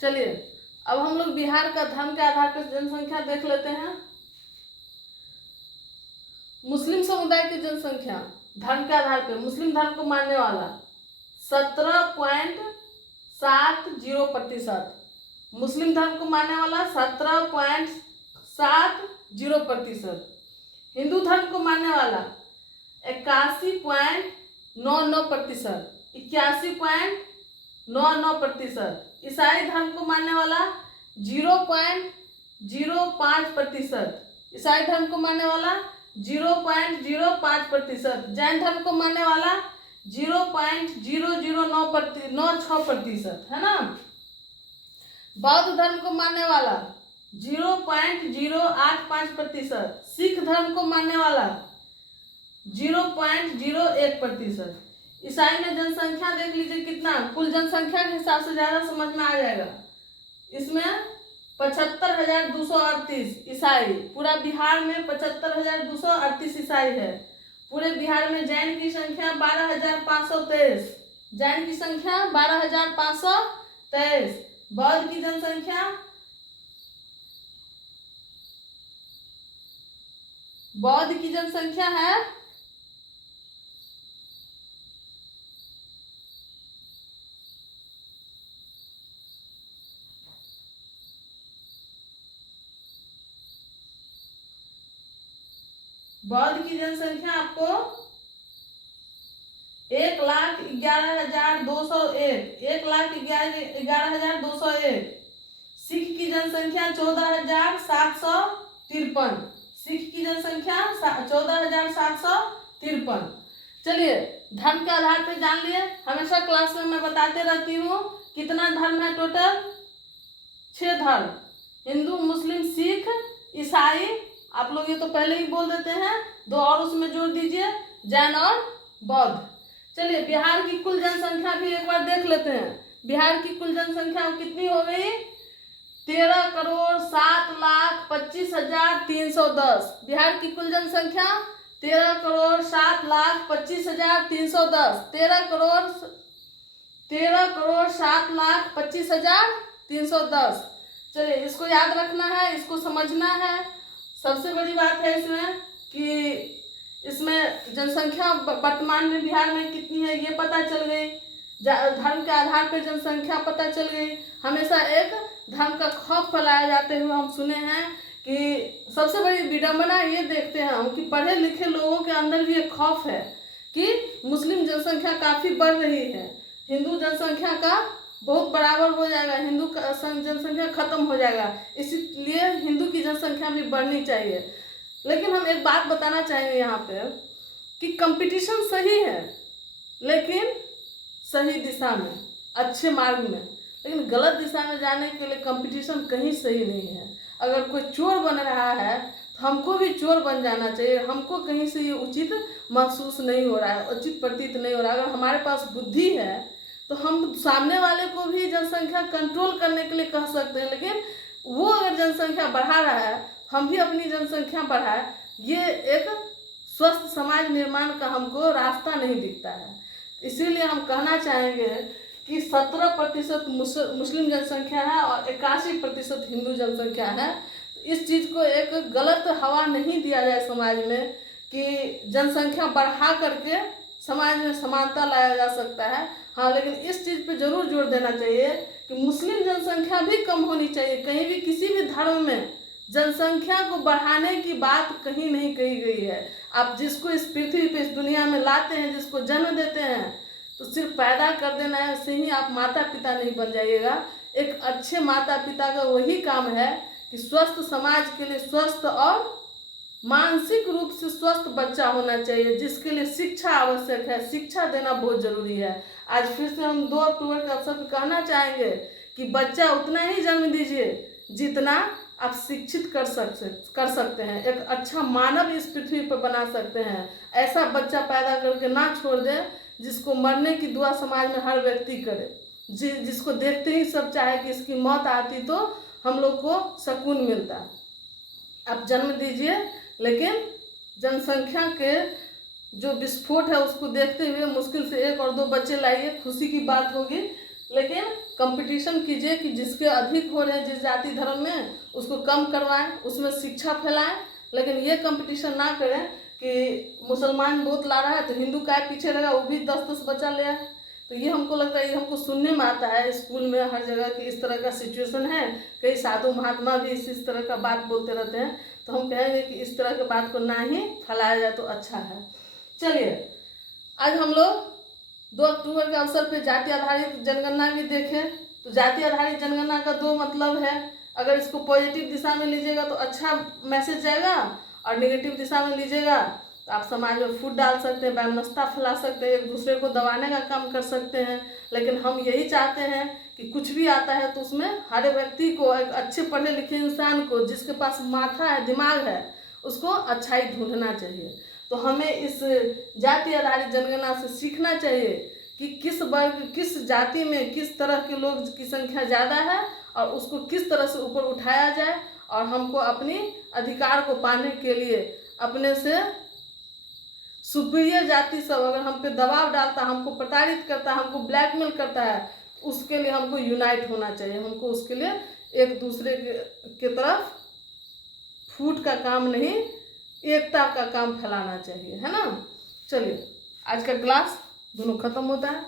चलिए अब हम लोग बिहार का धर्म के आधार पर जनसंख्या देख लेते हैं। मुस्लिम समुदाय की जनसंख्या धर्म के आधार पर, मुस्लिम धर्म को मानने वाला 17.70%, मुस्लिम धर्म को मानने वाला 17.70%, हिंदू धर्म को मानने वाला 81.99%, 81.99%, ईसाई धर्म को मानने वाला 0.05%, ईसाई धर्म को मानने वाला 0.05%, जैन धर्म को मानने वाला 0.00996%, है ना। बौद्ध धर्म को मानने वाला 0.085%, सिख धर्म को मानने वाला 0.01%। ईसाई में जनसंख्या देख लीजिए कितना, कुल जनसंख्या के हिसाब से ज्यादा समझ में आ जाएगा। इसमें 75,238 ईसाई, पूरा बिहार में 75,238 ईसाई है। पूरे बिहार में जैन की संख्या 12,523, जैन की संख्या 12,523, बौद्ध की जनसंख्या है 1,11,201, सिख की जनसंख्या 14,753, सिख की जनसंख्या 14,753। चलिए धर्म के आधार पर जान लिए, हमेशा क्लास में मैं बताते रहती हूँ कितना धर्म है टोटल, 6 धर्म, हिंदू, मुस्लिम, सिख, ईसाई, आप लोग ये तो पहले ही बोल देते हैं, 2 और उसमें जोड़ दीजिए, जैन और बौद्ध। चलिए बिहार की कुल जनसंख्या भी एक बार देख लेते हैं। बिहार की कुल जनसंख्या कितनी हो गई, 13,07,25,310। बिहार की कुल जनसंख्या 13,07,25,310, 13,07,25,310। चलिए इसको याद रखना है, इसको समझना है। सबसे बड़ी बात है इसमें कि इसमें जनसंख्या वर्तमान में बिहार में कितनी है ये पता चल गई, धर्म के आधार पर जनसंख्या पता चल गई। हमेशा एक धर्म का खौफ फैलाया जाते हुए हम सुने हैं कि सबसे बड़ी विडंबना ये देखते हैं हम कि पढ़े लिखे लोगों के अंदर भी एक खौफ है कि मुस्लिम जनसंख्या काफ़ी बढ़ रही है, हिंदू जनसंख्या का बहुत बराबर हो जाएगा, हिंदू का जनसंख्या खत्म हो जाएगा, इसलिए हिंदू की जनसंख्या भी बढ़नी चाहिए। लेकिन हम एक बात बताना चाहेंगे यहाँ पे कि कंपटीशन सही है, लेकिन सही दिशा में, अच्छे मार्ग में, लेकिन गलत दिशा में जाने के लिए कंपटीशन कहीं सही नहीं है। अगर कोई चोर बन रहा है तो हमको भी चोर बन जाना चाहिए, हमको कहीं से ये उचित महसूस नहीं हो रहा है, उचित प्रतीत नहीं हो रहा है। अगर हमारे पास बुद्धि है तो हम सामने वाले को भी जनसंख्या कंट्रोल करने के लिए कह सकते हैं, लेकिन वो अगर जनसंख्या बढ़ा रहा है हम भी अपनी जनसंख्या बढ़ाए, ये एक स्वस्थ समाज निर्माण का हमको रास्ता नहीं दिखता है। इसीलिए हम कहना चाहेंगे कि 17% मुस्लिम जनसंख्या है और 81% हिंदू जनसंख्या है। इस चीज़ को एक गलत हवा नहीं दिया जाए समाज में कि जनसंख्या बढ़ा करके समाज में समानता लाया जा सकता है। हाँ, लेकिन इस चीज़ पे जरूर जोर देना चाहिए कि मुस्लिम जनसंख्या भी कम होनी चाहिए। कहीं भी किसी भी धर्म में जनसंख्या को बढ़ाने की बात कहीं नहीं कही गई है। आप जिसको इस पृथ्वी पे, इस दुनिया में लाते हैं, जिसको जन्म देते हैं, तो सिर्फ पैदा कर देना है, उससे ही आप माता पिता नहीं बन जाइएगा। एक अच्छे माता पिता का वही काम है कि स्वस्थ समाज के लिए स्वस्थ और मानसिक रूप से स्वस्थ बच्चा होना चाहिए, जिसके लिए शिक्षा आवश्यक है। शिक्षा देना बहुत जरूरी है। आज फिर से हम 2 अक्टूबर के अवसर पर कहना चाहेंगे कि बच्चा उतना ही जन्म दीजिए जितना आप शिक्षित कर सकते हैं, एक अच्छा मानव इस पृथ्वी पर बना सकते हैं। ऐसा बच्चा पैदा करके ना छोड़ दे जिसको मरने की दुआ समाज में हर व्यक्ति करे, जिसको देखते ही सब चाहे कि इसकी मौत आती तो हम लोग को सुकून मिलता। आप जन्म दीजिए, लेकिन जनसंख्या के जो विस्फोट है उसको देखते हुए मुश्किल से 1 और 2 बच्चे लाइए, खुशी की बात होगी। लेकिन कंपटीशन कीजिए कि जिसके अधिक हो रहे हैं जिस जाति धर्म में उसको कम करवाएं, उसमें शिक्षा फैलाएं। लेकिन ये कंपटीशन ना करें कि मुसलमान बहुत ला रहा है तो हिंदू का पीछे रहेगा, वो भी 10-10 बच्चा ले आए। तो ये हमको लगता है, ये हमको सुनने में आता है स्कूल में हर जगह कि इस तरह का सिचुएशन है। कई साधु महात्मा भी इस तरह का बात बोलते रहते हैं। तो हम कहेंगे कि इस तरह के बात को ना ही फैलाया जाए तो अच्छा है। चलिए, आज हम लोग 2 अक्टूबर के अवसर पे जाति आधारित जनगणना भी देखें। तो जाति आधारित जनगणना का 2 मतलब है। अगर इसको पॉजिटिव दिशा में लीजिएगा तो अच्छा मैसेज जाएगा, और नेगेटिव दिशा में लीजिएगा तो आप समाज में फूट डाल सकते हैं, वैमनस्यता फैला सकते हैं, एक दूसरे को दबाने का काम कर सकते हैं। लेकिन हम यही चाहते हैं कि कुछ भी आता है तो उसमें हर व्यक्ति को, एक अच्छे पढ़े लिखे इंसान को, जिसके पास माथा है, दिमाग है, उसको अच्छाई ढूंढना चाहिए। तो हमें इस जाति आधारित जनगणना से सीखना चाहिए कि किस वर्ग, किस जाति में किस तरह के लोग की संख्या ज़्यादा है और उसको किस तरह से ऊपर उठाया जाए। और हमको अपनी अधिकार को पाने के लिए अपने से सुपीरियर जाति सब अगर हम पे दबाव डालता, हमको प्रताड़ित करता, हमको ब्लैकमेल करता है, उसके लिए हमको यूनाइट होना चाहिए। हमको उसके लिए एक दूसरे के तरफ फूट का काम नहीं, एकता का काम फैलाना चाहिए, है ना। चलिए, आज का क्लास दोनों खत्म होता है।